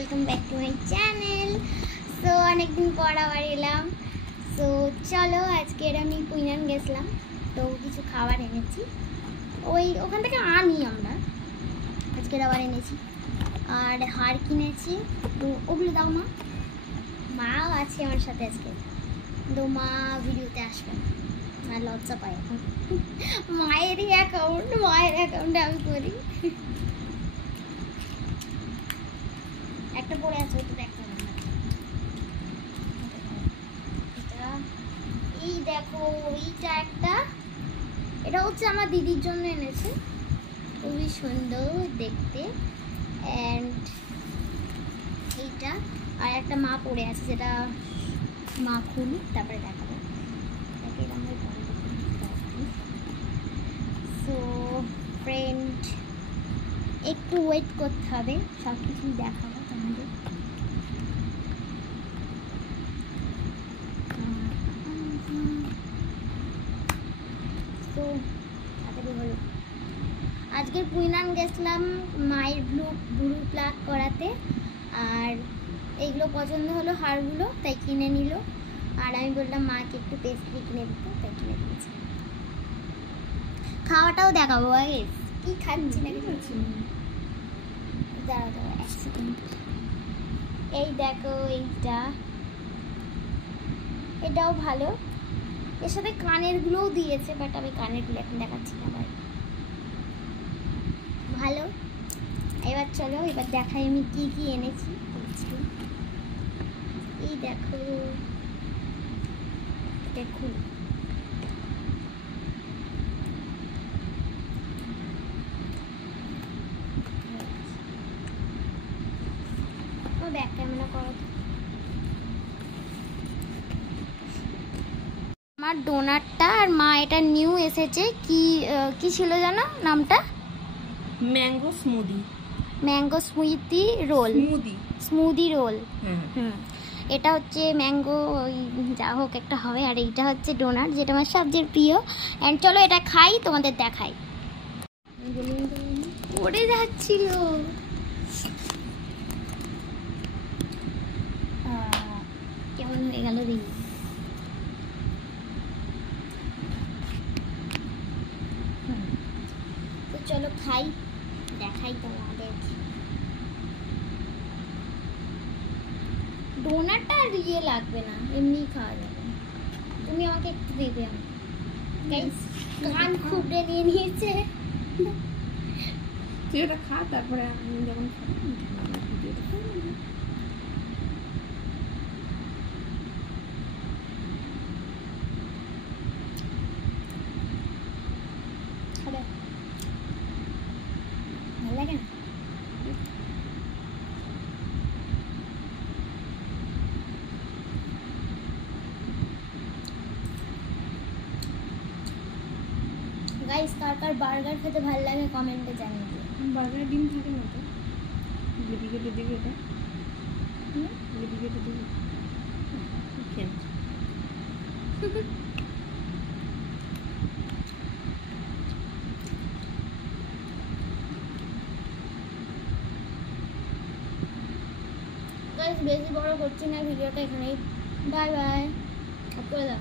Welcome back to my channel. So অনেকদিন পর আবার এলাম। সো চলো, আজকে আমি কুইনান গেছিলাম, তো কিছু খাবার এনেছি, ওখান থেকে আনি আমরা, আজকে আবার এনেছি। আর হার কিনেছি, তো ওগুলো দাও মা। মাও আছে আমার সাথে আজকে, তো মা ভিডিওতে আসবে না, আর লজ্জা পায় এখন। মায়ের অ্যাকাউন্টে আমি করি। একটা পড়ে আছে, ওটা দেখতে হবে। এটা এই দেখো, এইটা একটা, এটা হচ্ছে আমার দিদির জন্য এনেছে, খুবই সুন্দর দেখতে। অ্যান্ড এইটা আর একটা মা পড়ে আছে, যেটা মা খুলুক তারপরে দেখাবো। সো ফ্রেন্ড, একটু ওয়েট করতে হবে, সব কিছুই দেখাবো তোমাদের। তো তাড়াতাড়ি হলো। আজকের কুইনান গেছিলাম মায়ের ব্লু প্লাগ করাতে, আর এইগুলো পছন্দ হলো হারগুলো, তাই কিনে নিল। আর আমি বললাম মাকে একটু পেস্ট্রি কিনে দিতে, তাই কিনে দিয়েছি। খাওয়াটাও দেখাবো আগে, কি খাচ্ছি না কিছু। দাঁড়াও এক সেকেন্ড। এই দেখো, এটাও ভালো, এর সাথে কানের গুলোও দিয়েছে, বাট আমি কানের গুলো এখন দেখাচ্ছি না ভাই। ভালো। এবার চলো, এবার দেখাই আমি কি কি এনেছি। এই দেখো, দেখুন ব্যাক ক্যামেরা করো। আমার ডোনাটটা, আর মা এটা নিউ এসেছে, কি ছিল জানো নামটা? Mango smoothie roll. Smoothie roll. এটা হচ্ছে ম্যাঙ্গো, যা হোক একটা হবে। আর এইটা হচ্ছে ডোনাট, যেটা আমার সবচেয়ে প্রিয়। অ্যান্ড চলো এটা খাই, তোমাদের দেখাই। পড়ে যাচ্ছিল, কেমন হয়ে গেল দেখি। তো চলো খাই, দেখাই তোমাদের। ডোনাটটা আর ইয়ে লাগবে না, এমনি খাওয়া যাবে। তুমি আমাকে একটু দেবে। গাইস, কান খুবড়ে নিয়ে নিয়েছে। তুই ওটা খা, তারপরে আমি যখন খাবো ভালো লাগে না? গাইস, কার বার্গার খেতে ভালো লাগে কমেন্টে জানিয়ে দিও। বার্গার ডিম থাকে না তো, লিপি কেটে দিবি, এটা লিপি কেটে দিবি, খেয়ে গাইস, বেশি বড় করছি না ভিডিওটা, এখানেই। বাই বাই, করে দাও।